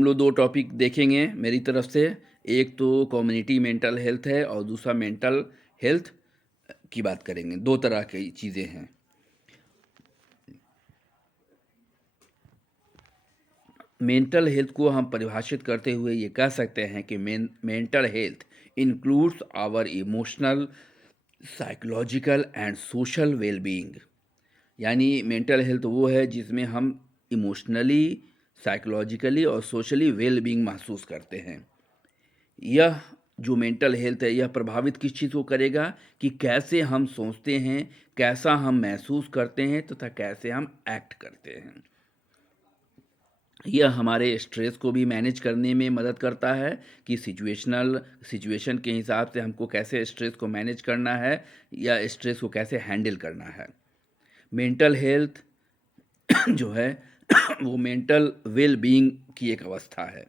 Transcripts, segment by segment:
हम लोग 2 टॉपिक देखेंगे मेरी तरफ से। एक तो कम्युनिटी मेंटल हेल्थ है और दूसरा मेंटल हेल्थ की बात करेंगे। 2 तरह की चीज़ें हैं। मेंटल हेल्थ को हम परिभाषित करते हुए ये कह सकते हैं कि mental health includes our emotional, psychological and social well-being. यानी मेंटल हेल्थ वो है जिसमें हम इमोशनली, साइकोलॉजिकली और सोशली वेल-बीइंग महसूस करते हैं। यह जो मेंटल हेल्थ है, यह प्रभावित किस चीज़ को करेगा कि कैसे हम सोचते हैं, कैसा हम महसूस करते हैं तथा कैसे हम एक्ट करते हैं। यह हमारे स्ट्रेस को भी मैनेज करने में मदद करता है कि सिचुएशन के हिसाब से हमको कैसे स्ट्रेस को मैनेज करना है या स्ट्रेस को कैसे हैंडल करना है। मेंटल हेल्थ जो है वो मेंटल वेल बीइंग की एक अवस्था है।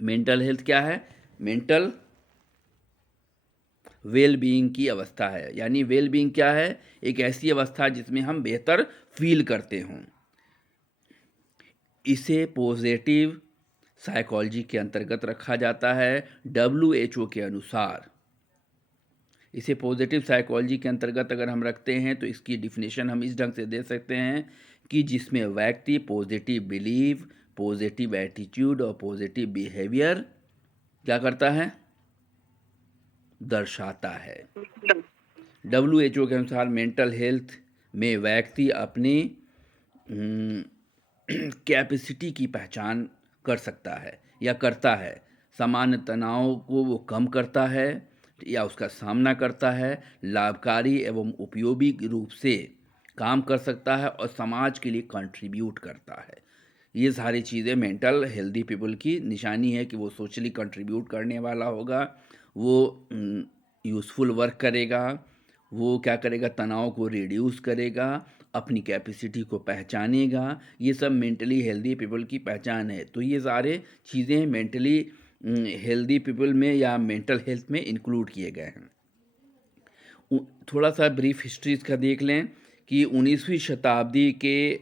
मेंटल हेल्थ क्या है? मेंटल वेल बीइंग की अवस्था है। यानी वेल बीइंग क्या है? एक ऐसी अवस्था जिसमें हम बेहतर फील करते हों। इसे पॉजिटिव साइकोलॉजी के अंतर्गत रखा जाता है। WHO के अनुसार इसे पॉजिटिव साइकोलॉजी के अंतर्गत अगर हम रखते हैं तो इसकी डिफिनेशन हम इस ढंग से दे सकते हैं कि जिसमें व्यक्ति पॉजिटिव बिलीव, पॉजिटिव एटीट्यूड और पॉजिटिव बिहेवियर क्या करता है? दर्शाता है। WHO के अनुसार मेंटल हेल्थ में व्यक्ति अपनी कैपेसिटी की पहचान कर सकता है या करता है। सामान्य तनाव को वो कम करता है या उसका सामना करता है, लाभकारी एवं उपयोगी रूप से काम कर सकता है और समाज के लिए कंट्रीब्यूट करता है। ये सारी चीज़ें मेंटल हेल्दी पीपल की निशानी है कि वो सोशली कंट्रीब्यूट करने वाला होगा, वो यूज़फुल वर्क करेगा, वो क्या करेगा, तनाव को रिड्यूस करेगा, अपनी कैपेसिटी को पहचानेगा। ये सब मेंटली हेल्दी पीपल की पहचान है। तो ये सारे चीज़ें मेंटली हेल्दी पीपल में या मेंटल हेल्थ में इंक्लूड किए गए हैं। थोड़ा सा ब्रीफ हिस्ट्री इसका देख लें कि 19वीं शताब्दी के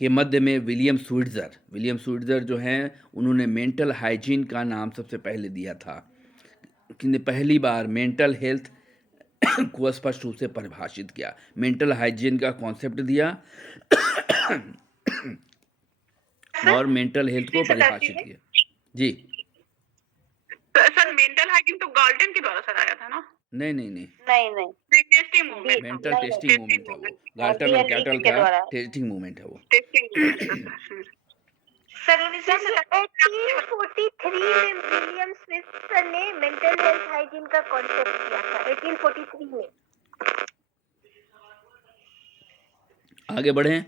मध्य में विलियम स्विट्ज़र जो हैं, उन्होंने मेंटल हाइजीन का नाम सबसे पहले दिया था कि पहली बार मेंटल हेल्थ को स्पष्ट रूप से परिभाषित किया, मेंटल हाइजीन का कॉन्सेप्ट दिया और मेंटल हेल्थ को परिभाषित किया। जी सर मेंटल हाइजीन तो गार्डन के द्वारा सर आया था ना? नहीं नहीं नहीं, नहीं, नहीं। टेस्टिंग मूवमेंट था मेंटल वो। टेस्टिंग टेस्टिंग मूवमेंट था वो। मूवमेंट गाल्टन और कैटल के का द्वारा। टेस्टिंग मूवमेंट है वो। टेस्टिंग मूवमेंट था सर। सर 1843 में विलियम स्विट्जर ने मेंटल हेल्थ हाइजीन का कॉन्सेप्ट दिया था 1843 में। आगे बढ़ें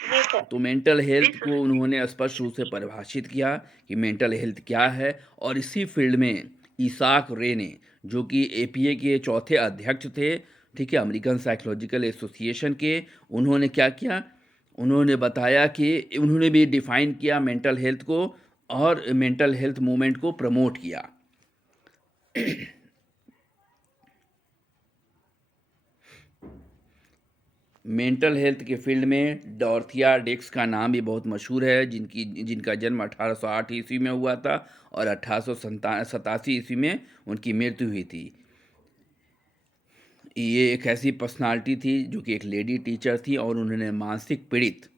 जी सर। तो मेंटल हेल्थ को उन्होंने स्पष्ट रूप से परिभाषित किया कि मेंटल हेल्थ क्या है। और इसी फील्ड में इसाक रे ने, जो कि APA के चौथे अध्यक्ष थे, ठीक है, अमेरिकन साइकोलॉजिकल एसोसिएशन के, उन्होंने क्या किया, उन्होंने बताया कि उन्होंने भी डिफाइन किया मेंटल हेल्थ को और मेंटल हेल्थ मूवमेंट को प्रमोट किया। मेंटल हेल्थ के फील्ड में डॉर्थिया डिक्स का नाम भी बहुत मशहूर है, जिनका जन्म 1808 ईस्वी में हुआ था और 1887 ईस्वी में उनकी मृत्यु हुई थी। ये एक ऐसी पर्सनालिटी थी जो कि एक लेडी टीचर थी और उन्होंने मानसिक पीड़ित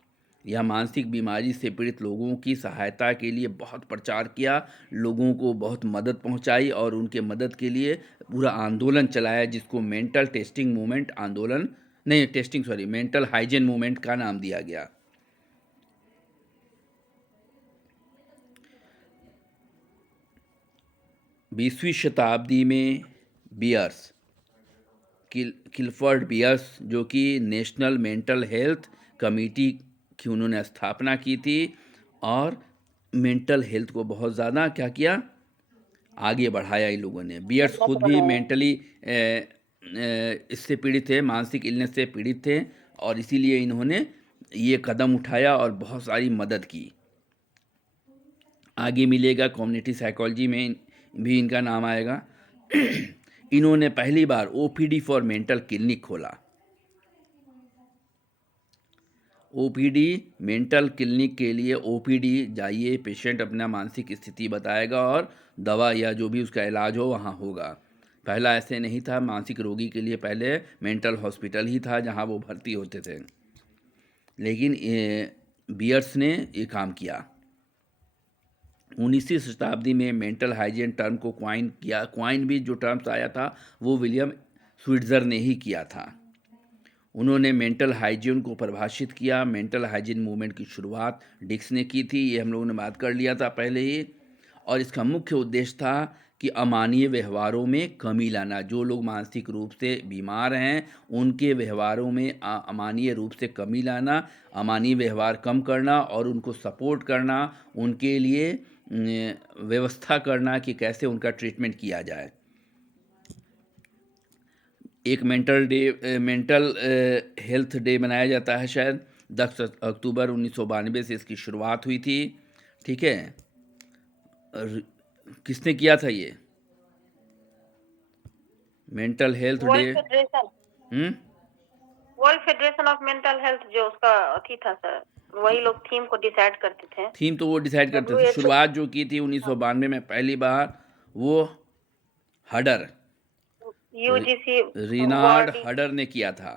या मानसिक बीमारी से पीड़ित लोगों की सहायता के लिए बहुत प्रचार किया, लोगों को बहुत मदद पहुंचाई और उनके मदद के लिए पूरा आंदोलन चलाया, जिसको मेंटल टेस्टिंग मूवमेंट आंदोलन नहीं testing sorry mental hygiene movement का नाम दिया गया। बीसवीं शताब्दी में बियर्स किलफर्ड बियर्स, जो कि नेशनल मेंटल हेल्थ कमेटी की उन्होंने स्थापना की थी और मेंटल हेल्थ को बहुत ज़्यादा क्या किया, आगे बढ़ाया इन लोगों ने। बियर्स खुद भी मेंटली इससे पीड़ित थे, मानसिक इलनेस से पीड़ित थे और इसीलिए इन्होंने ये कदम उठाया और बहुत सारी मदद की। आगे मिलेगा कम्युनिटी साइकोलॉजी में भी इनका नाम आएगा। इन्होंने पहली बार OPD फॉर मेंटल क्लिनिक खोला। ओपीडी मेंटल क्लिनिक के लिए ओपीडी जाइए, पेशेंट अपना मानसिक स्थिति बताएगा और दवा या जो भी उसका इलाज हो वहाँ होगा। पहला ऐसे नहीं था, मानसिक रोगी के लिए पहले मेंटल हॉस्पिटल ही था जहाँ वो भर्ती होते थे, लेकिन बियर्स ने ये काम किया। 19वीं शताब्दी में मेंटल हाइजीन टर्म को क्वाइन किया। क्वाइन भी जो टर्म्स आया था वो विलियम स्विट्जर ने ही किया था। उन्होंने मेंटल हाइजीन को परिभाषित किया। मेंटल हाइजीन मूवमेंट की शुरुआत डिक्स ने की थी, ये हम लोगों ने बात कर लिया था पहले ही। और इसका मुख्य उद्देश्य था कि अमानवीय व्यवहारों में कमी लाना। जो लोग मानसिक रूप से बीमार हैं उनके व्यवहारों में अमानवीय रूप से कमी लाना, अमानवीय व्यवहार कम करना और उनको सपोर्ट करना, उनके लिए व्यवस्था करना कि कैसे उनका ट्रीटमेंट किया जाए। एक मेंटल हेल्थ डे मनाया जाता है शायद 10 अक्टूबर 1992 से इसकी शुरुआत हुई थी। ठीक है, किसने किया था ये mental health day? World federation of mental health जो उसका अथी था सर, वही लोग थीम को डिसाइड करते थे। थीम तो वो डिसाइड करते थे। शुरुआत जो की थी 1992 में पहली बार वो हडर, यूजीसी रिनार्ड हडर ने किया था।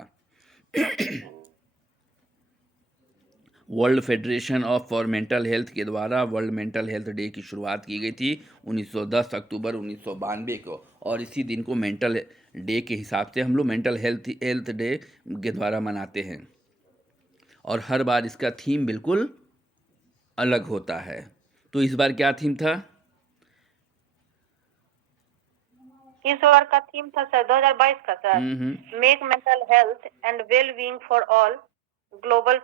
World federation of for mental health के द्वारा वर्ल्ड मेंटल हेल्थ डे की शुरुआत की गई थी 1910 अक्टूबर 1992 को, और इसी दिन को मेंटल डे के हिसाब से हम लोग मेंटल हेल्थ डे के द्वारा मनाते हैं। और हर बार इसका थीम बिल्कुल अलग होता है। तो इस बार क्या थीम था? इस बार का थीम था सर 2022 का sir, make mental health and well being for all global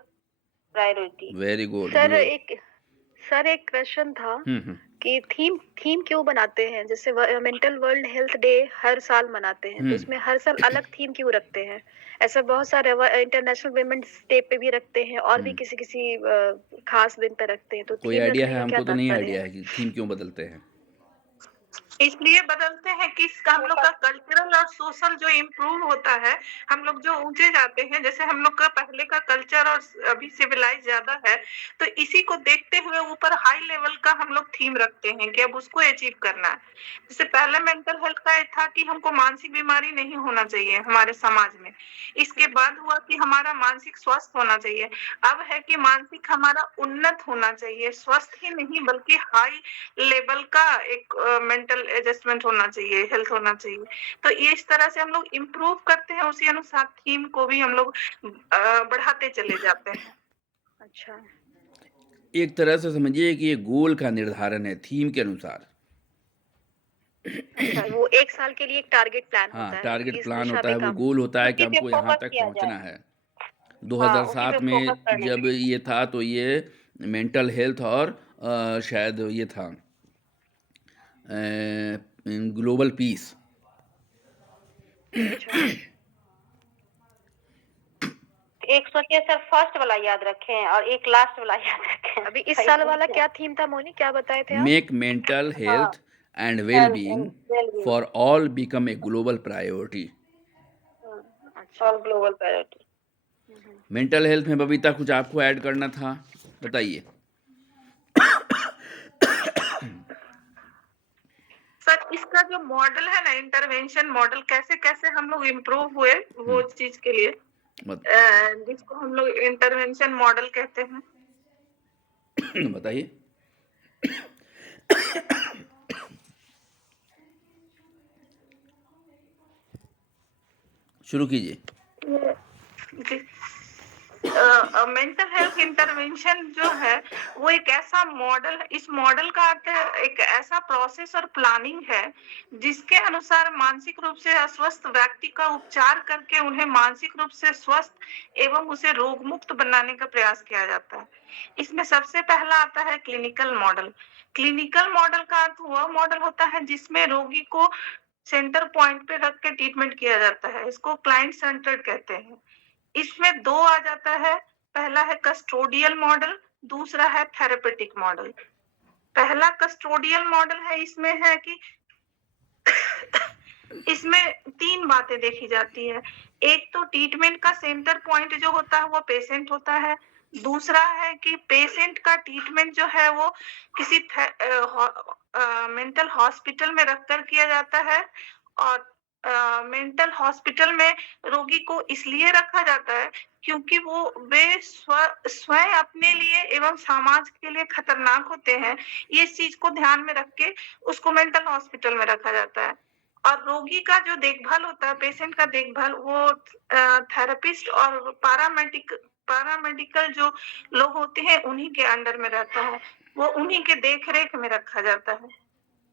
priority. Very good sir एक क्वेश्चन था कि थीम क्यों बनाते हैं? जैसे मेंटल वर्ल्ड हेल्थ डे हर साल मनाते हैं, तो उसमें हर साल अलग थीम क्यों रखते हैं? ऐसा बहुत सारे इंटरनेशनल वुमेन्स डे पे भी रखते हैं और भी किसी खास दिन पे रखते हैं। तो कोई आइडिया है? हमको तो नहीं आइडिया है कि थीम क्यों बदलते हैं। इसलिए बदलते हैं कि हम लोग का कल्चरल और सोशल जो इम्प्रूव होता है, हम लोग जो ऊंचे जाते हैं, जैसे हम लोग का पहले का कल्चर और अभी सिविलाइज ज्यादा है, तो इसी को देखते हुए ऊपर हाई लेवल का हम लोग थीम रखते हैं कि अब उसको अचीव करना है। जैसे पहले मेंटल हेल्थ का ये था कि हमको मानसिक बीमारी नहीं होना चाहिए हमारे समाज में। इसके बाद हुआ कि हमारा मानसिक स्वस्थ होना चाहिए। अब है कि मानसिक हमारा उन्नत होना चाहिए, स्वस्थ ही नहीं बल्कि हाई लेवल का एक मेंटल एडजस्टमेंट होना चाहिए, हेल्थ होना चाहिए। तो ये इस तरह से हम लोग इम्प्रूव करते हैं, उसी अनुसार थीम को भी हम लोग बढ़ाते चले जाते हैं। अच्छा, एक तरह से समझिए कि ये गोल का निर्धारण है थीम के अनुसार। अच्छा, वो एक साल के लिए एक टारगेट प्लान होता है, टारगेट प्लान होता है, वो गोल होता है कि हमको यहाँ तक पहुँचना है। 2007 में जब ये था तो ये मेंटल हेल्थ और शायद ये था ग्लोबल पीस। एक सोचिए सर फर्स्ट वाला याद रखें और एक लास्ट वाला याद रखें। अभी इस साल वाला क्या थीम था मोनी, क्या बताए थे आप? Make mental health and well being for all become a global priority. All global priority. Mental health में बबीता कुछ आपको ऐड करना था, बताइए। सर इसका जो मॉडल है ना, इंटरवेंशन मॉडल, कैसे कैसे हम लोग इम्प्रूव हुए वो चीज के लिए, जिसको हम लोग इंटरवेंशन मॉडल कहते हैं। बताइए। शुरू कीजिए। मेंटल हेल्थ इंटरवेंशन जो है वो एक ऐसा मॉडल है, इस मॉडल का अर्थ एक ऐसा प्रोसेस और प्लानिंग है जिसके अनुसार मानसिक रूप से अस्वस्थ व्यक्ति का उपचार करके उन्हें मानसिक रूप से स्वस्थ एवं उसे रोग मुक्त बनाने का प्रयास किया जाता है। इसमें सबसे पहला आता है क्लिनिकल मॉडल। क्लिनिकल मॉडल का अर्थ वह मॉडल होता है जिसमें रोगी को सेंटर पॉइंट पे रख के ट्रीटमेंट किया जाता है। इसको क्लाइंट सेंटर्ड कहते हैं। इसमें दो आ जाता है, पहला है कस्टोडियल मॉडल, दूसरा है थेरेपेटिक मॉडल। पहला कस्टोडियल मॉडल है, इसमें है कि इसमें तीन बातें देखी जाती है। एक तो ट्रीटमेंट का सेंटर पॉइंट जो होता है वो पेशेंट होता है, दूसरा है कि पेशेंट का ट्रीटमेंट जो है वो किसी मेंटल हॉस्पिटल में रखकर किया जाता है और मेंटल हॉस्पिटल में रोगी को इसलिए रखा जाता है क्योंकि वे स्वयं अपने लिए एवं समाज के लिए खतरनाक होते हैं। ये इस चीज को ध्यान में रख के उसको मेंटल हॉस्पिटल में रखा जाता है और रोगी का जो देखभाल होता है, पेशेंट का देखभाल वो थेरेपिस्ट और पैरामेडिकल जो लोग होते हैं उन्हीं के अंडर में रहता है, वो उन्हीं के देख रेख में रखा जाता है।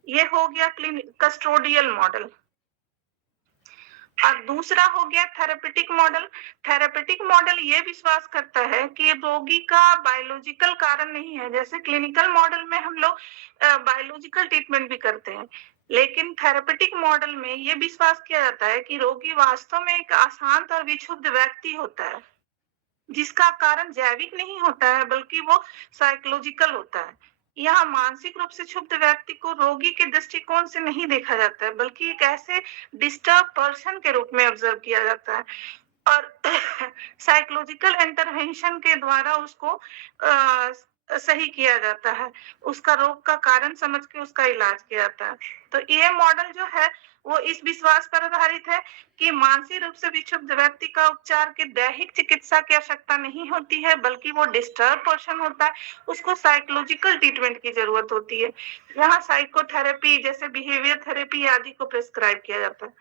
ये हो गया कस्टोडियल मॉडल। और दूसरा हो गया थेरेपेटिक मॉडल। थेरेपेटिक मॉडल ये विश्वास करता है कि रोगी का बायोलॉजिकल कारण नहीं है। जैसे क्लिनिकल मॉडल में हम लोग बायोलॉजिकल ट्रीटमेंट भी करते हैं, लेकिन थेरेपेटिक मॉडल में ये विश्वास किया जाता है कि रोगी वास्तव में एक अशांत और विक्षुब्ध व्यक्ति होता है, जिसका कारण जैविक नहीं होता है बल्कि वो साइकोलॉजिकल होता है। यहाँ मानसिक रूप से क्षुब्ध व्यक्ति को रोगी के दृष्टिकोण से नहीं देखा जाता है बल्कि एक ऐसे डिस्टर्ब पर्सन के रूप में ऑब्जर्व किया जाता है और साइकोलॉजिकल इंटरवेंशन के द्वारा उसको सही किया जाता है, उसका रोग का कारण समझ के उसका इलाज किया जाता है। तो ये मॉडल जो है वो इस विश्वास पर आधारित है कि मानसिक रूप से विक्षुब्ध व्यक्ति का उपचार के दैहिक चिकित्सा की आवश्यकता नहीं होती है बल्कि वो डिस्टर्ब पर्सन होता है, उसको साइकोलॉजिकल ट्रीटमेंट की जरूरत होती है। यहाँ साइकोथेरेपी जैसे बिहेवियर थेरेपी आदि को प्रिस्क्राइब किया जाता है।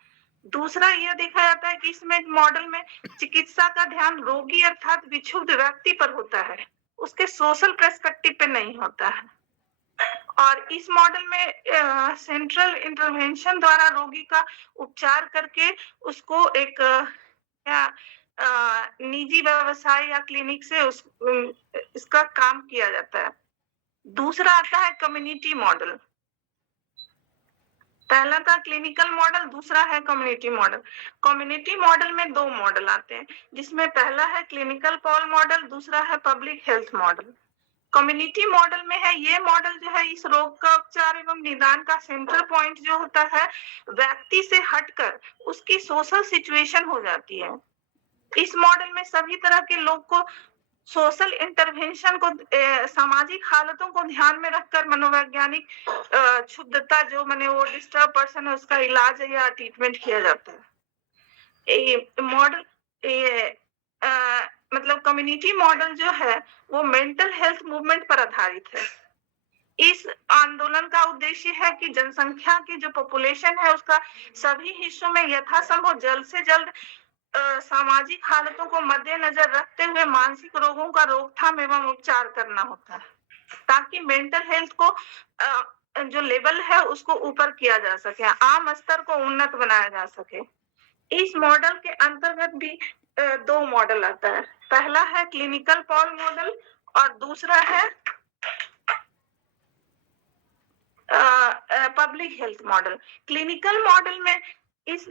दूसरा यह देखा जाता है कि इसमें मॉडल में चिकित्सा का ध्यान रोगी अर्थात विक्षुब्ध व्यक्ति पर होता है, उसके सोशल पर्सपेक्टिव पे नहीं होता है। और इस मॉडल में सेंट्रल इंटरवेंशन द्वारा रोगी का उपचार करके उसको एक निजी व्यवसाय या क्लिनिक से इसका काम किया जाता है। दूसरा आता है कम्युनिटी मॉडल। पहला था क्लिनिकल मॉडल, दूसरा है कम्युनिटी मॉडल। कम्युनिटी मॉडल में दो मॉडल आते हैं, जिसमें पहला है क्लिनिकल पॉल मॉडल, दूसरा है public health model. Community model में है ये मॉडल जो है इस रोग का उपचार एवं निदान का सेंटर पॉइंट जो होता है व्यक्ति से हटकर उसकी सोशल सिचुएशन हो जाती है। इस मॉडल में सभी तरह के लोग को सोशल इंटरवेंशन को सामाजिक हालतों को ध्यान में रखकर मनोवैज्ञानिक क्षुब्धता जो माने वो डिस्टर्ब पर्सन है उसका इलाज या ट्रीटमेंट किया जाता है। ये मॉडल मतलब कम्युनिटी मॉडल जो है वो मेंटल हेल्थ मूवमेंट पर आधारित है। इस आंदोलन का उद्देश्य है कि जनसंख्या की जो पॉपुलेशन है उसका सभी हिस्सों में यथासंभव जल्द से जल्द सामाजिक हालतों को मद्देनजर रखते हुए मानसिक रोगों का रोकथाम एवं उपचार करना होता है, ताकि मेंटल हेल्थ को जो लेवल है उसको ऊपर किया जा सके, आम स्तर को उन्नत बनाया जा सके। इस मॉडल के अंतर्गत भी दो मॉडल आता है। पहला है क्लिनिकल पॉल मॉडल और दूसरा है public health model. Clinical model में इस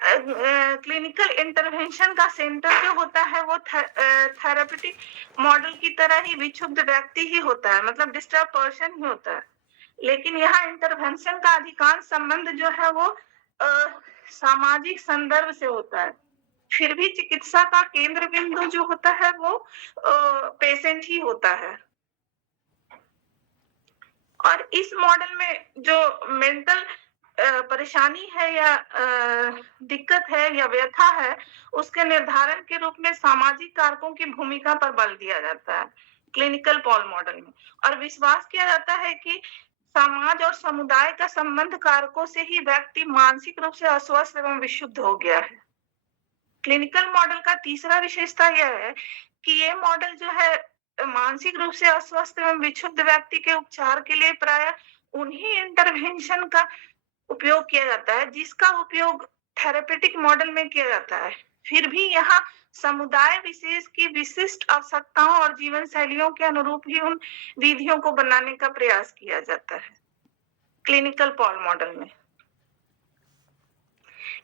क्लिनिकल इंटरवेंशन का सेंटर जो होता है वो थेरेपेटिक मॉडल की तरह ही विक्षुब्ध व्यक्ति ही होता है, मतलब डिस्टर्ब पर्सन ही होता है। लेकिन यहाँ इंटरवेंशन का अधिकांश संबंध जो है वो सामाजिक संदर्भ से होता है। फिर भी चिकित्सा का केंद्र बिंदु जो होता है वो पेशेंट ही होता है। और इस मॉडल में जो मेंटल परेशानी है या दिक्कत है या व्यथा है उसके निर्धारण के रूप में सामाजिक कारकों की भूमिका पर बल दिया जाता है क्लिनिकल पॉल मॉडल में, और विश्वास किया जाता है कि समाज और समुदाय का संबंध कारकों से ही व्यक्ति मानसिक रूप से अस्वस्थ एवं विक्षुब्ध हो गया है। क्लिनिकल मॉडल का तीसरा विशेषता यह है कि ये मॉडल जो है मानसिक रूप से अस्वस्थ एवं विक्षुब्ध व्यक्ति के उपचार के लिए प्राय उन्हीं इंटरवेंशन का उपयोग किया जाता है जिसका उपयोग थेरेपेटिक मॉडल में किया जाता है। फिर भी यहाँ समुदाय विशेष की विशिष्ट आवश्यकताओं और जीवन शैलियों के अनुरूप ही उन विधियों को बनाने का प्रयास किया जाता है क्लिनिकल पॉल मॉडल में।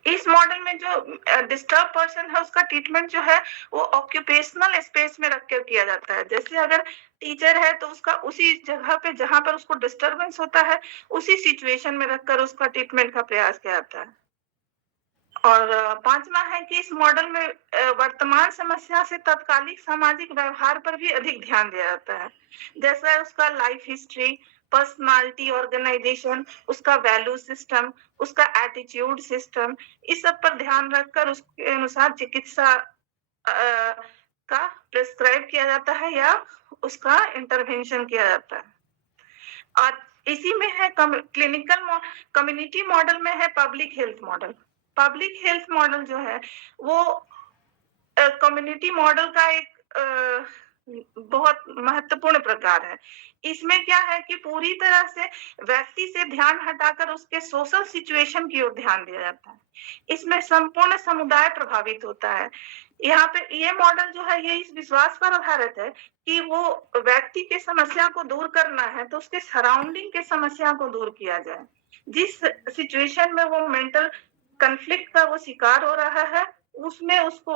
इस मॉडल में जो डिस्टर्ब पर्सन है उसका ट्रीटमेंट जो है वो ऑक्यूपेशनल स्पेस में रखकर किया जाता है। जैसे अगर टीचर है तो उसका उसी जगह पे जहां पर उसको डिस्टरबेंस होता है उसी सिचुएशन में रखकर उसका ट्रीटमेंट का प्रयास किया जाता है। और पांचवा है कि इस मॉडल में वर्तमान समस्या से तत्कालिक सामाजिक व्यवहार पर भी अधिक ध्यान दिया जाता है, जैसे उसका लाइफ हिस्ट्री, पर्सनालिटी ऑर्गेनाइजेशन, उसका वैल्यू सिस्टम, उसका एटीट्यूड सिस्टम, इस सब पर ध्यान रखकर उसके अनुसार चिकित्सा का प्रिस्क्राइब किया जाता है या उसका इंटरवेंशन किया जाता है। और इसी में है क्लिनिकल कम्युनिटी मॉडल में है public health model. Public health model जो है वो कम्युनिटी मॉडल का एक बहुत महत्वपूर्ण प्रकार है। इसमें क्या है कि पूरी तरह से व्यक्ति से ध्यान हटाकर उसके सोशल सिचुएशन की ओर ध्यान दिया जाता है। इसमें संपूर्ण समुदाय प्रभावित होता है। यहाँ पे ये मॉडल जो है ये इस विश्वास पर आधारित है कि वो व्यक्ति के समस्या को दूर करना है तो उसके सराउंडिंग के समस्या को दूर किया जाए। जिस सिचुएशन में वो मेंटल कॉन्फ्लिक्ट का वो शिकार हो रहा है उसमें उसको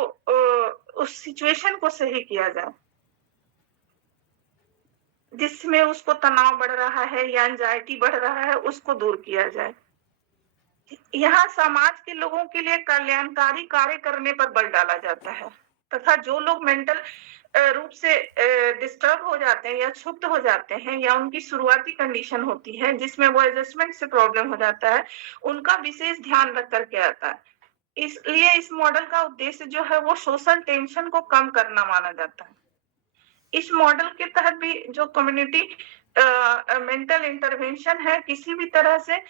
उस सिचुएशन को सही किया जाए, जिसमें उसको तनाव बढ़ रहा है या एंजाइटी बढ़ रहा है उसको दूर किया जाए। यहाँ समाज के लोगों के लिए कल्याणकारी कार्य करने पर बल डाला जाता है तथा जो लोग मेंटल रूप से डिस्टर्ब हो जाते हैं या क्षुब्ध हो जाते हैं या उनकी शुरुआती कंडीशन होती है जिसमें वो एडजस्टमेंट से प्रॉब्लम हो जाता है, उनका विशेष ध्यान रख करके आता है। इसलिए इस मॉडल का उद्देश्य जो है वो सोशल टेंशन को कम करना माना जाता है। इस मॉडल के तहत भी जो कम्युनिटी मेंटल इंटरवेंशन है किसी भी तरह से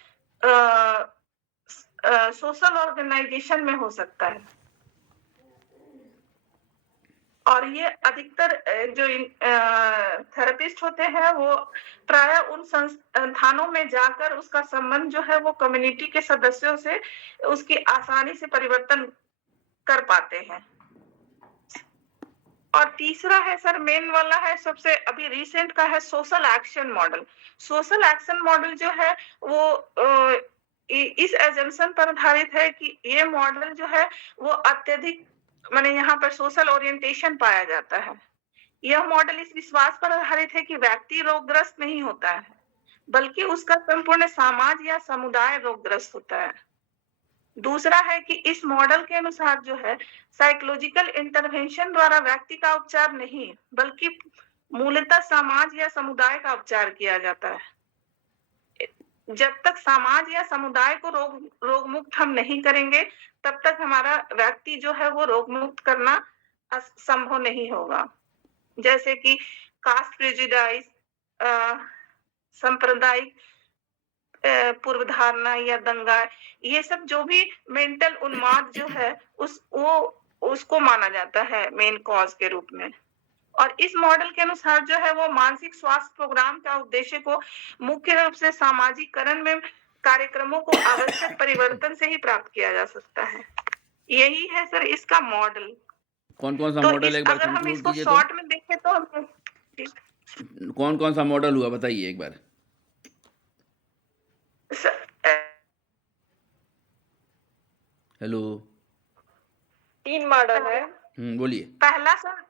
सोशल ऑर्गेनाइजेशन में हो सकता है और ये अधिकतर जो थेरेपिस्ट होते हैं वो प्राय उन संस्थानों में जाकर उसका संबंध जो है वो कम्युनिटी के सदस्यों से उसकी आसानी से परिवर्तन कर पाते हैं। और तीसरा है सर मेन वाला है सबसे अभी रिसेंट का है social action model. Social action model जो है वो इस एजम्पशन पर आधारित है कि ये मॉडल जो है वो अत्यधिक माने यहाँ पर सोशल ओरिएंटेशन पाया जाता है। यह मॉडल इस विश्वास पर आधारित है कि व्यक्ति रोगग्रस्त नहीं होता है बल्कि उसका संपूर्ण समाज या समुदाय रोगग्रस्त होता है। दूसरा है कि इस मॉडल के अनुसार जो है साइकोलॉजिकल इंटरवेंशन द्वारा व्यक्ति का उपचार नहीं बल्कि मूलतः समाज या समुदाय का उपचार किया जाता है। जब तक समाज या समुदाय को रोग मुक्त हम नहीं करेंगे तब तक हमारा व्यक्ति जो है वो रोग मुक्त करना संभव नहीं होगा। जैसे कि कास्ट प्रेजुडाइज, सांप्रदायिक पूर्व धारणा या दंगा, ये सब जो भी मेंटल उन्माद जो है उसको माना जाता है मेन कॉज के रूप में। और इस मॉडल के अनुसार जो है वो मानसिक स्वास्थ्य प्रोग्राम का उद्देश्य को मुख्य रूप से सामाजिकरण में कार्यक्रमों को आवश्यक परिवर्तन से ही प्राप्त किया जा सकता है। यही है सर इसका मॉडल। कौन-कौन सा तो मॉडल एक बार अगर हम कंक्लूड इसको कीजिए शॉर्ट में देखें तो कौन-कौन सा मॉडल हुआ बताइए एक बार। हेलो 3 मॉडल है। बोलिए। पहला सर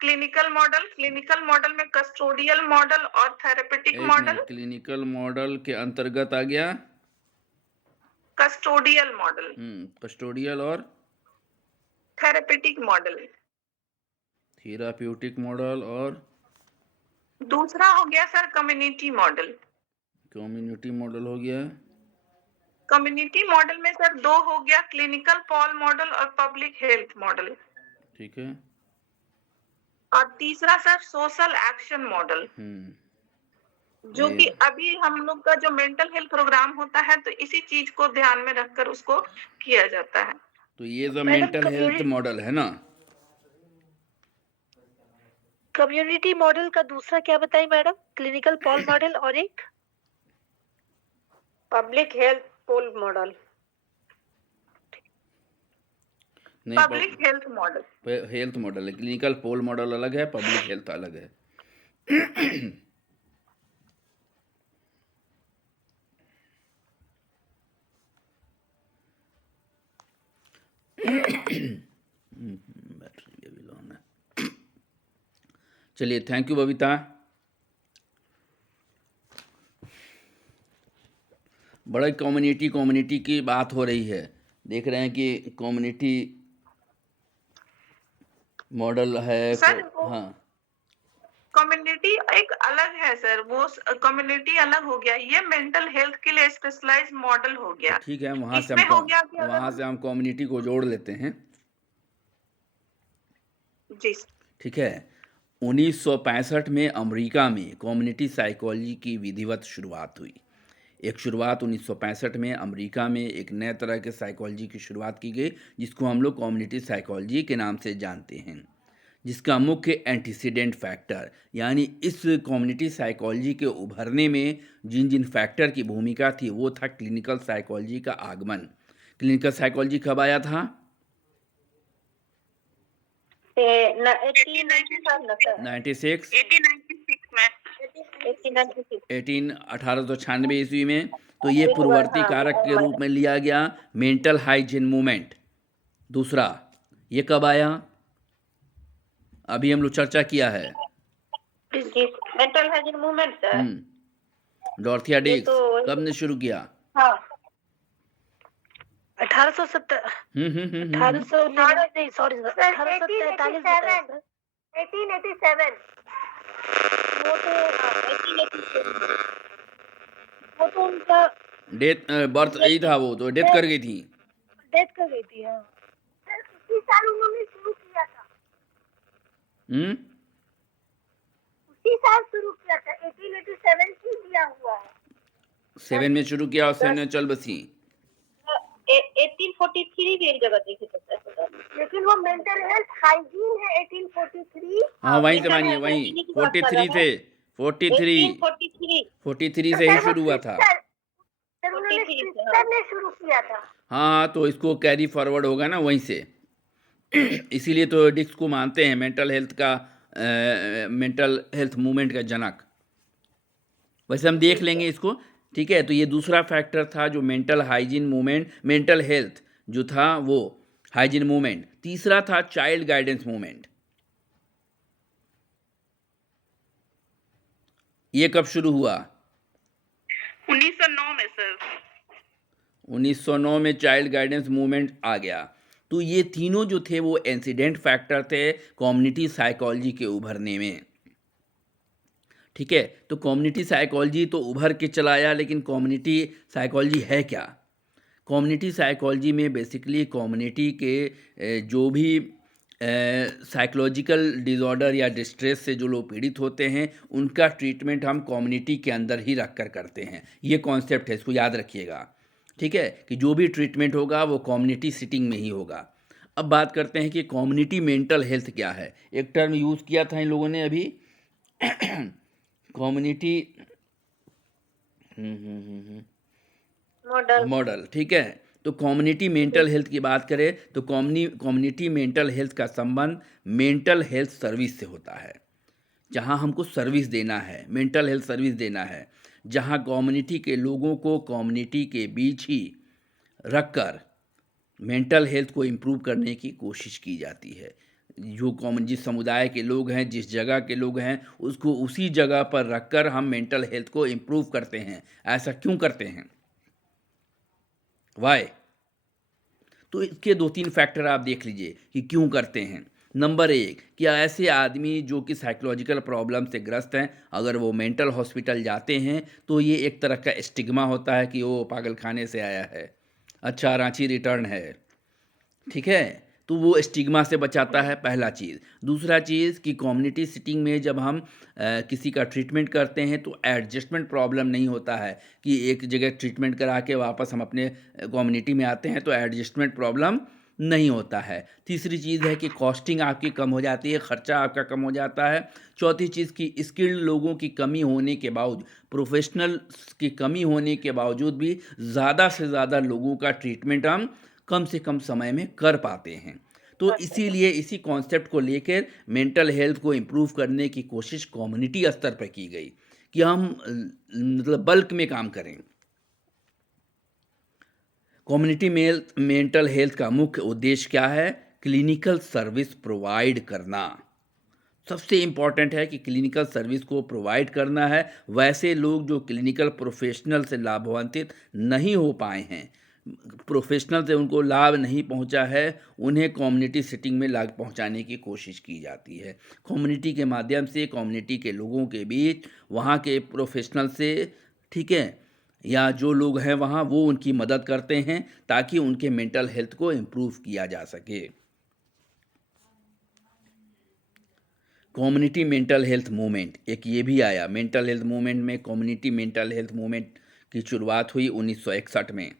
क्लिनिकल मॉडल में कस्टोडियल मॉडल और थेरेपेटिक मॉडल। क्लिनिकल मॉडल के अंतर्गत आ गया कस्टोडियल मॉडल। कस्टोडियल और थेरेपेटिक मॉडल। थेराप्यूटिक मॉडल और दूसरा हो गया sir community model. Community model हो गया। कम्युनिटी मॉडल में सर 2 हो गया क्लिनिकल पॉल मॉडल और पब्लिक हेल्थ मॉडल। ठीक है। और तीसरा सर सोशल एक्शन मॉडल, जो कि अभी हम लोग का जो मेंटल हेल्थ प्रोग्राम होता है तो इसी चीज को ध्यान में रखकर उसको किया जाता है। तो ये जो मेंटल हेल्थ मॉडल है ना, कम्युनिटी मॉडल का दूसरा क्या बताई मैडम? क्लिनिकल पॉल मॉडल और एक पब्लिक हेल्थ पोल मॉडल। पब्लिक हेल्थ मॉडल है। क्लिनिकल पोल मॉडल अलग है, पब्लिक हेल्थ अलग है। चलिए, थैंक यू बबीता। बड़ा कम्युनिटी की बात हो रही है। देख रहे हैं कि कम्युनिटी मॉडल है सर वो हाँ कम्युनिटी एक अलग है सर, वो कम्युनिटी अलग हो गया, ये मेंटल हेल्थ के लिए स्पेशलाइज्ड मॉडल हो तो गया। ठीक है, इसमें हो गया कि अगर वहाँ से हम कम्युनिटी को जोड़ लेते हैं। जी ठीक है, 1965 में अमेरिका में कम्युनिटी साइकोलॉजी की विधिवत शुरुआत हुई। एक शुरुआत 1965 में अमेरिका में एक नए तरह के साइकोलॉजी की शुरुआत की गई, जिसको हम लोग कम्युनिटी साइकोलॉजी के नाम से जानते हैं, जिसका मुख्य एंटीसीडेंट फैक्टर यानी इस कम्युनिटी साइकोलॉजी के उभरने में जिन जिन फैक्टर की भूमिका थी वो था क्लिनिकल साइकोलॉजी का आगमन। क्लिनिकल साइकोलॉजी कब आया था? 1896 में 1896 ईस्वी में। तो ये पूर्ववर्ती कारक के रूप में लिया गया मेंटल हाइजीन मूवमेंट। दूसरा, ये कब आया? अभी हम लोग चर्चा किया है मेंटल हाइजीन मूवमेंट डॉर्थिया डिक्स कब ने शुरू किया? 1870 1843 सॉरी 1843 बताया सर 1887 वो तो उनका डेथ बर्थ यही था, वो तो डेथ कर गई थी। डेथ कर गई थी। हाँ उसी साल उन्होंने शुरू किया था, उसी साल शुरू किया था, 1887 से दिया हुआ है। 7 में शुरू किया और 7 में चल बसी। 1843 भी एक जगह देखे थे, लेकिन वो मेंटल हेल्थ हाइजीन है 1843। हाँ वहीं से मानिए, वहीं 43 थे, 43 से ही शुरू हुआ था। ने शुरू किया था। हाँ तो इसको कैरी फॉरवर्ड होगा ना वहीं से। इसीलिए तो डिक्स को मानते हैं मेंटल हेल्थ मूवमेंट का जनक। वैसे हम देख लेंगे इसको, ठीक है। तो ये दूसरा फैक्टर था जो mental hygiene movement, mental health जो था वो हाइजीन मूवमेंट। तीसरा था चाइल्ड गाइडेंस मूवमेंट। ये कब शुरू हुआ? 1909 में सर। 1909 में चाइल्ड गाइडेंस मूवमेंट आ गया। तो ये तीनों जो थे वो इंसिडेंट फैक्टर थे कम्युनिटी साइकोलॉजी के उभरने में, ठीक है। तो कम्युनिटी साइकोलॉजी तो उभर के चला आया, लेकिन कम्युनिटी साइकोलॉजी है क्या? कम्युनिटी साइकोलॉजी में बेसिकली कम्युनिटी के जो भी साइकोलॉजिकल डिसऑर्डर या डिस्ट्रेस से जो लोग पीड़ित होते हैं उनका ट्रीटमेंट हम कम्युनिटी के अंदर ही रख कर करते हैं। ये कॉन्सेप्ट है, इसको याद रखिएगा, ठीक है, कि जो भी ट्रीटमेंट होगा वो कम्युनिटी सिटिंग में ही होगा। अब बात करते हैं कि कम्युनिटी मेंटल हेल्थ क्या है। एक टर्म यूज़ किया था इन लोगों ने अभी, कम्युनिटी मॉडल, ठीक है। तो कम्युनिटी मेंटल हेल्थ की बात करें तो कम्युनिटी मेंटल हेल्थ का संबंध मेंटल हेल्थ सर्विस से होता है। जहां हमको सर्विस देना है, मेंटल हेल्थ सर्विस देना है, जहां कम्युनिटी के लोगों को कम्युनिटी के बीच ही रखकर मेंटल हेल्थ को इम्प्रूव करने की कोशिश की जाती है। जो जिस समुदाय के लोग हैं, जिस जगह के लोग हैं, उसको उसी जगह पर रखकर हम मेंटल हेल्थ को इम्प्रूव करते हैं। ऐसा क्यों करते हैं? वाई? तो इसके 2-3 फैक्टर आप देख लीजिए कि क्यों करते हैं। नंबर 1, क्या ऐसे आदमी जो कि साइकोलॉजिकल प्रॉब्लम से ग्रस्त हैं, अगर वो मेंटल हॉस्पिटल जाते हैं तो ये एक तरह का स्टिग्मा होता है कि वो पागल खाने से आया है, अच्छा रांची रिटर्न है, ठीक है। तो वो स्टिग्मा से बचाता है, पहला चीज़। दूसरा चीज़ कि कम्युनिटी सिटिंग में जब हम किसी का ट्रीटमेंट करते हैं तो एडजस्टमेंट प्रॉब्लम नहीं होता है कि एक जगह ट्रीटमेंट करा के वापस हम अपने कम्युनिटी में आते हैं तो एडजस्टमेंट प्रॉब्लम नहीं होता है। तीसरी चीज़ है कि कॉस्टिंग आपकी कम हो जाती है, ख़र्चा आपका कम हो जाता है। चौथी चीज़ कि स्किल्ड लोगों की कमी होने के बावजूद, प्रोफेशनल्स की कमी होने के बावजूद भी ज़्यादा से ज़्यादा लोगों का ट्रीटमेंट हम कम से कम समय में कर पाते हैं। तो इसीलिए इसी कॉन्सेप्ट को लेकर मेंटल हेल्थ को इम्प्रूव करने की कोशिश कम्युनिटी स्तर पर की गई कि हम मतलब बल्क में काम करें। कम्युनिटी मेंटल हेल्थ का मुख्य उद्देश्य क्या है? क्लिनिकल सर्विस प्रोवाइड करना। सबसे इम्पॉर्टेंट है कि क्लिनिकल सर्विस को प्रोवाइड करना है। वैसे लोग जो क्लिनिकल प्रोफेशनल से लाभान्वित नहीं हो पाए हैं, प्रोफेशनल से उनको लाभ नहीं पहुंचा है, उन्हें कम्युनिटी सेटिंग में लाभ पहुंचाने की कोशिश की जाती है। कम्युनिटी के माध्यम से कम्युनिटी के लोगों के बीच वहाँ के प्रोफेशनल से, ठीक है, या जो लोग हैं वहाँ, वो उनकी मदद करते हैं ताकि उनके मेंटल हेल्थ को इम्प्रूव किया जा सके। कम्युनिटी मेंटल हेल्थ मूवमेंट, एक ये भी आया। मेंटल हेल्थ मूवमेंट में कम्युनिटी मेंटल हेल्थ मूवमेंट की शुरुआत हुई 1961 में।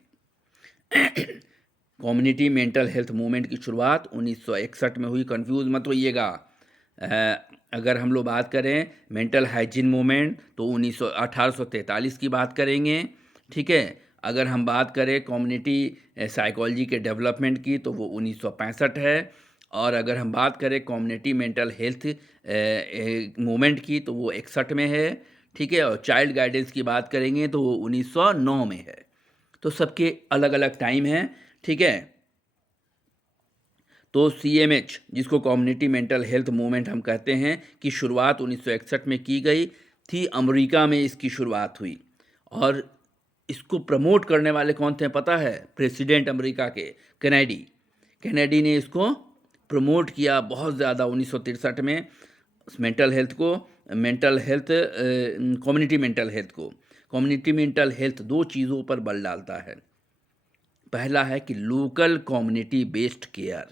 कम्युनिटी मेंटल हेल्थ मूवमेंट की शुरुआत 1961 में हुई। कंफ्यूज मत होइएगा। अगर हम लोग बात करें मेंटल हाइजीन मूवमेंट तो 1843 की बात करेंगे, ठीक है। अगर हम बात करें कम्युनिटी साइकोलॉजी के डेवलपमेंट की तो वो 1965 है। और अगर हम बात करें कम्युनिटी मेंटल हेल्थ मूवमेंट की तो वो 61 में है, ठीक है। और चाइल्ड गाइडेंस की बात करेंगे तो वो 1909 में है। तो सबके अलग अलग टाइम हैं, ठीक है। तो CMH, जिसको कम्युनिटी मेंटल हेल्थ मूवमेंट हम कहते हैं, की शुरुआत 1961 में की गई थी। अमेरिका में इसकी शुरुआत हुई और इसको प्रमोट करने वाले कौन थे पता है? प्रेसिडेंट अमेरिका के कैनेडी ने इसको प्रमोट किया बहुत ज़्यादा 1963 में। Mental health community mental health दो चीज़ों पर बल डालता है। पहला है कि लोकल कम्युनिटी बेस्ड केयर,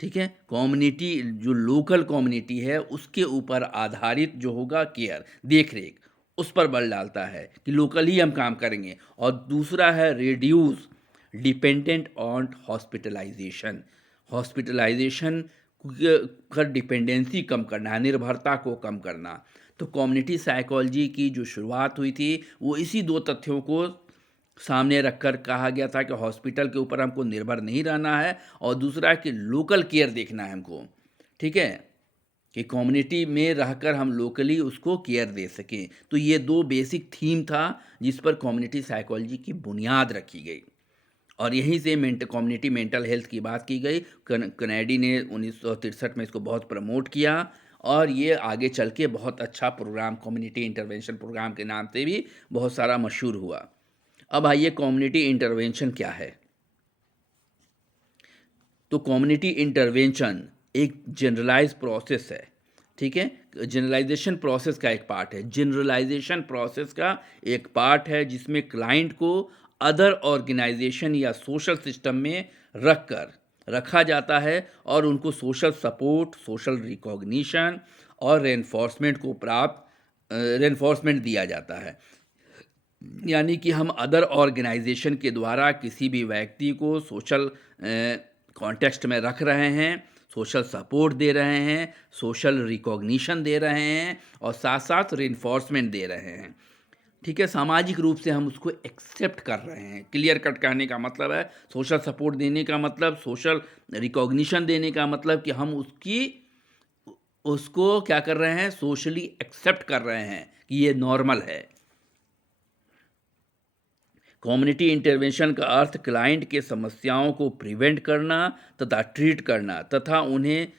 ठीक है। कम्युनिटी, जो लोकल कम्युनिटी है उसके ऊपर आधारित जो होगा केयर, देख रेख, उस पर बल डालता है कि लोकल ही हम काम करेंगे। और दूसरा है रिड्यूस डिपेंडेंट ऑन हॉस्पिटलाइजेशन का डिपेंडेंसी कम करना है, निर्भरता को कम करना। तो कम्युनिटी साइकोलॉजी की जो शुरुआत हुई थी वो इसी दो तथ्यों को सामने रखकर कहा गया था कि हॉस्पिटल के ऊपर हमको निर्भर नहीं रहना है, और दूसरा कि लोकल केयर देखना है हमको, ठीक है, कि कम्युनिटी में रहकर हम लोकली उसको केयर दे सकें। तो ये दो बेसिक थीम था जिस पर कम्युनिटी साइकोलॉजी की बुनियाद रखी गई और यहीं से कम्युनिटी मेंटल हेल्थ की बात की गई। कैनेडी ने 1963 में इसको बहुत प्रमोट किया और ये आगे चल के बहुत अच्छा प्रोग्राम, कम्युनिटी इंटरवेंशन प्रोग्राम के नाम से भी बहुत सारा मशहूर हुआ। अब आइए कम्युनिटी इंटरवेंशन क्या है। तो कम्युनिटी इंटरवेंशन एक जनरलाइज प्रोसेस है, ठीक है। जनरलाइजेशन प्रोसेस का एक पार्ट है, जिसमें क्लाइंट को अदर ऑर्गेनाइजेशन या सोशल सिस्टम में रखा जाता है और उनको सोशल सपोर्ट, सोशल रिकॉग्निशन और रेनफोर्समेंट दिया जाता है। यानी कि हम अदर ऑर्गेनाइजेशन के द्वारा किसी भी व्यक्ति को सोशल कॉन्टेक्स्ट में रख रहे हैं, सोशल सपोर्ट दे रहे हैं, सोशल रिकॉग्निशन दे रहे हैं और साथ साथ रेनफोर्समेंट दे रहे हैं, ठीक है। सामाजिक रूप से हम उसको एक्सेप्ट कर रहे हैं। क्लियर कट कहने का मतलब है, सोशल सपोर्ट देने का मतलब, सोशल रिकॉग्निशन देने का मतलब कि हम उसको क्या कर रहे हैं, सोशली एक्सेप्ट कर रहे हैं कि ये नॉर्मल है। कम्युनिटी इंटरवेंशन का अर्थ क्लाइंट के समस्याओं को प्रिवेंट करना तथा ट्रीट करना तथा उन्हें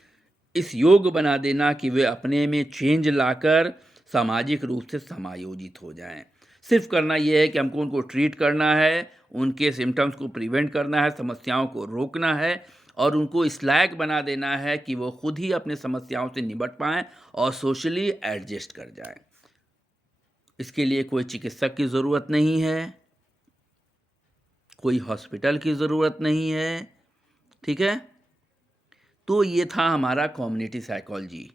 इस योग्य बना देना कि वे अपने में चेंज लाकर सामाजिक रूप से समायोजित हो जाएं। सिर्फ करना यह है कि हमको उनको ट्रीट करना है, उनके सिम्टम्स को प्रिवेंट करना है, समस्याओं को रोकना है और उनको इस लायक बना देना है कि वो खुद ही अपने समस्याओं से निपट पाएँ और सोशली एडजस्ट कर जाएं। इसके लिए कोई चिकित्सक की ज़रूरत नहीं है, कोई हॉस्पिटल की ज़रूरत नहीं है, ठीक है। तो ये था हमारा कम्युनिटी साइकोलॉजी।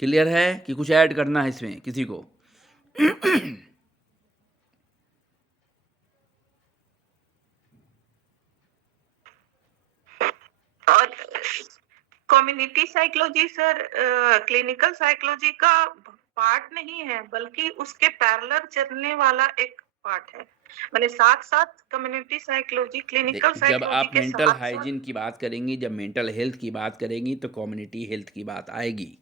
क्लियर है कि कुछ ऐड करना है इसमें किसी को? और community psychology sir clinical psychology का पार्ट नहीं है, बल्कि उसके पैरेलल चलने वाला एक पार्ट है। मैंने साथ साथ कम्युनिटी साइकोलॉजी, क्लिनिकल जब साइकोलॉजी आप के मेंटल साथ हाइजीन की बात करेंगी, जब मेंटल हेल्थ की बात करेंगी तो कम्युनिटी हेल्थ की बात आएगी।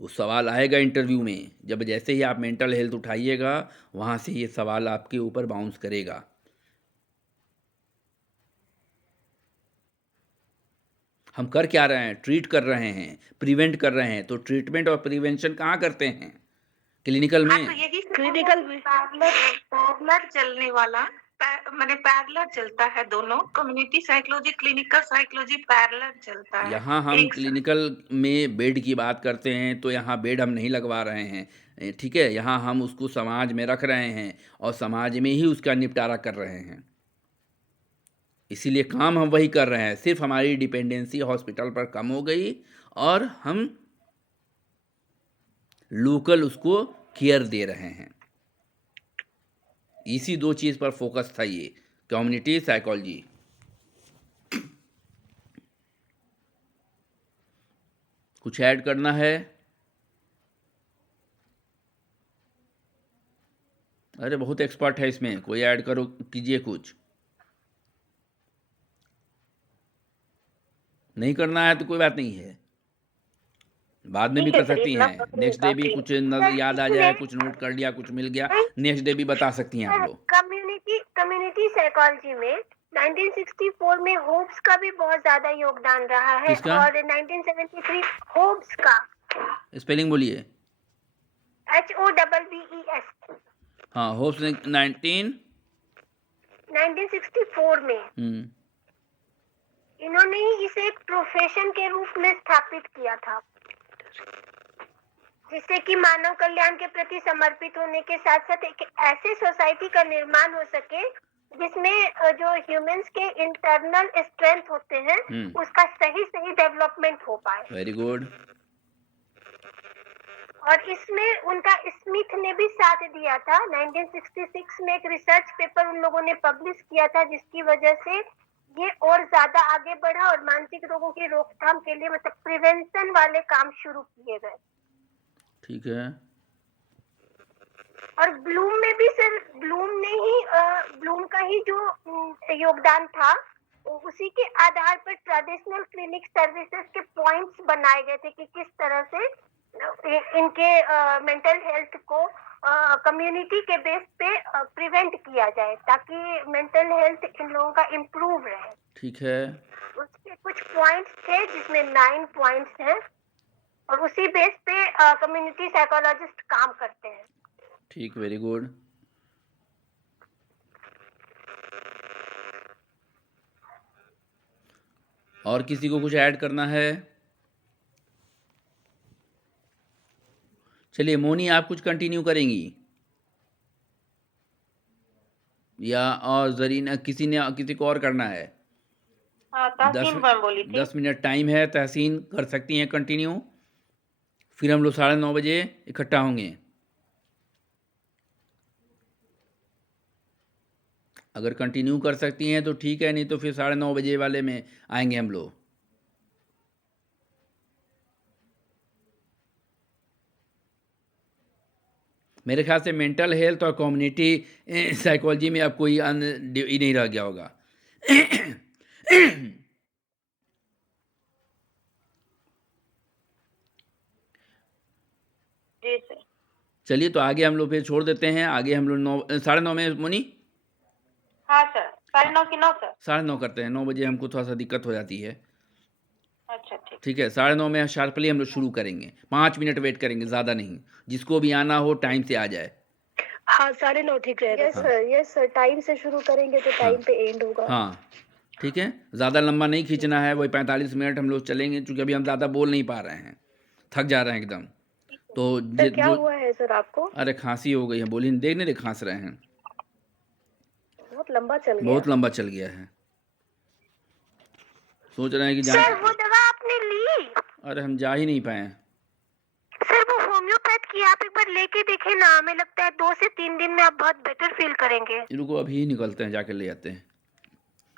वो सवाल आएगा इंटरव्यू में, जब जैसे ही आप मेंटल हेल्थ उठाइएगा वहाँ से ये सवाल आपके ऊपर बाउंस करेगा। हम कर क्या रहे हैं? ट्रीट कर रहे हैं, प्रिवेंट कर रहे हैं। तो ट्रीटमेंट और प्रिवेंशन कहाँ करते हैं? क्लिनिकल हाँ, में तो यही क्लिनिकल में पैरेलल चलने वाला माने पैरेलल चलता है दोनों, community psychology, clinical psychology parallel चलता है यहाँ हम एक साथ। क्लिनिकल में बेड की बात करते हैं तो यहाँ बेड हम नहीं लगवा रहे हैं, ठीक है। यहाँ हम उसको समाज में रख रहे हैं और समाज में ही उसका निपटारा कर रहे हैं, इसीलिए काम हम वही कर रहे हैं। सिर्फ हमारी डिपेंडेंसी हॉस्पिटल पर कम हो गई और हम लोकल उसको केयर दे रहे हैं। इसी दो चीज़ पर फोकस था ये कम्युनिटी साइकोलॉजी। कुछ ऐड करना है? अरे बहुत एक्सपर्ट है इसमें, कोई ऐड करो, कीजिए कुछ। नहीं करना है तो कोई बात नहीं है, बाद में भी कर सकती हैं। नेक्स्ट डे भी कुछ याद आ जाए, कुछ नोट कर लिया, कुछ मिल गया, नेक्स्ट डे भी बता सकती हैं आप लोग। कम्युनिटी साइकोलॉजी में 1964 में होप्स का भी बहुत ज्यादा योगदान रहा है। किसका? और 1973 होप्स का, स्पेलिंग बोलिए। HOPPES। हाँ, होप्स ने 1964 में इन्होंने ही इसे एक प्रोफेशन के रूप में स्थापित किया था, जिससे कि मानव कल्याण के प्रति समर्पित होने के साथ साथ एक ऐसे सोसाइटी का निर्माण हो सके जिसमें जो ह्यूमंस के इंटरनल स्ट्रेंथ होते हैं उसका सही डेवलपमेंट हो पाए। Very good. और इसमें उनका स्मिथ ने भी साथ दिया था। 1966 में एक रिसर्च पेपर उन लोगों ने पब्लिश किया था, जिसकी वजह से ये और ज्यादा आगे बढ़ा और मानसिक रोगों की रोकथाम के लिए मतलब प्रिवेंशन वाले काम शुरू किए गए। ठीक है। और ब्लूम में भी सिर्फ ब्लूम का ही जो योगदान था, उसी के आधार पर ट्रेडिशनल क्लिनिक सर्विसेज के पॉइंट्स बनाए गए थे कि किस तरह से इनके मेंटल हेल्थ को कम्युनिटी के बेस पे प्रिवेंट किया जाए ताकि मेंटल हेल्थ इन लोगों का इम्प्रूव रहे। ठीक है। उसके कुछ पॉइंट्स थे जिसमें 9 पॉइंट्स हैं और उसी बेस पे कम्युनिटी साइकोलॉजिस्ट काम करते हैं। ठीक, वेरी गुड। और किसी को कुछ ऐड करना है? चलिए मोनी, आप कुछ कंटिन्यू करेंगी या और जरीना किसी को और करना है? तहसीन मैम बोली थी। 10 मिनट टाइम है, तहसीन कर सकती हैं कंटिन्यू, फिर हम लोग 9:30 बजे इकट्ठा होंगे। अगर कंटिन्यू कर सकती हैं तो ठीक है, नहीं तो फिर 9:30 बजे वाले में आएंगे हम लोग। मेरे ख्याल से मेंटल हेल्थ और कम्युनिटी साइकोलॉजी में अब कोई ही नहीं रह गया होगा। जी सर। चलिए तो आगे हम लोग फिर छोड़ देते हैं। आगे हम लोग 9:30 में मुनी। हाँ सर, 9:30 की 9 सर। 9:30 करते हैं, 9 बजे हमको थोड़ा सा दिक्कत हो जाती है। अच्छा ठीक है, 9:30 में शार्पली हम लोग शुरू करेंगे। 5 मिनट वेट करेंगे, ज़्यादा नहीं। जिसको भी आना हो टाइम से आ जाए। हाँ, 9:30 ठीक रहेगा। यस सर, टाइम से शुरू करेंगे तो टाइम पे एंड होगा। हाँ ठीक है, ज़्यादा लंबा नहीं खींचना है, वही 45 मिनट हम लोग चलेंगे, क्योंकि अभी हम ज़्यादा बोल नहीं पा रहे हैं, थक जा रहे हैं एकदम। तो क्या हुआ है सर आपको? अरे खांसी हो गई है, बोली देख नहीं रहे, खांस रहे हैं। बहुत लंबा चल गया है। सोच रहे हैं कि सर वो दवा आपने ली? अरे हम जा ही नहीं पाए सर, वो होम्योपैथ की आप एक बार लेके देखे ना, हमें लगता है 2 से 3 दिन में आप बहुत बेटर फील करेंगे। इनको अभी ही निकलते हैं, जाके ले आते हैं।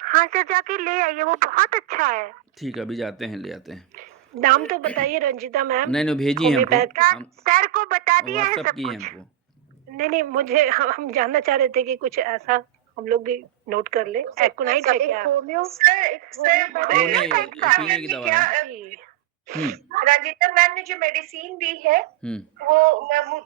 हाँ सर, जाके ले आइए, वो बहुत अच्छा है। ठीक है, अभी जाते हैं, ले आते हैं। नाम तो बताइए रंजीता मैम। नहीं भेजी है हमको, सर को बता दिया है सब की कुछ। हमको। नहीं मुझे हम जानना चाह रहे थे कि कुछ ऐसा हम लोग भी नोट कर ले। एक्युनाइट है क्या? पीने की दवा है। रंजीता मैम ने जो मेडिसिन दी है वो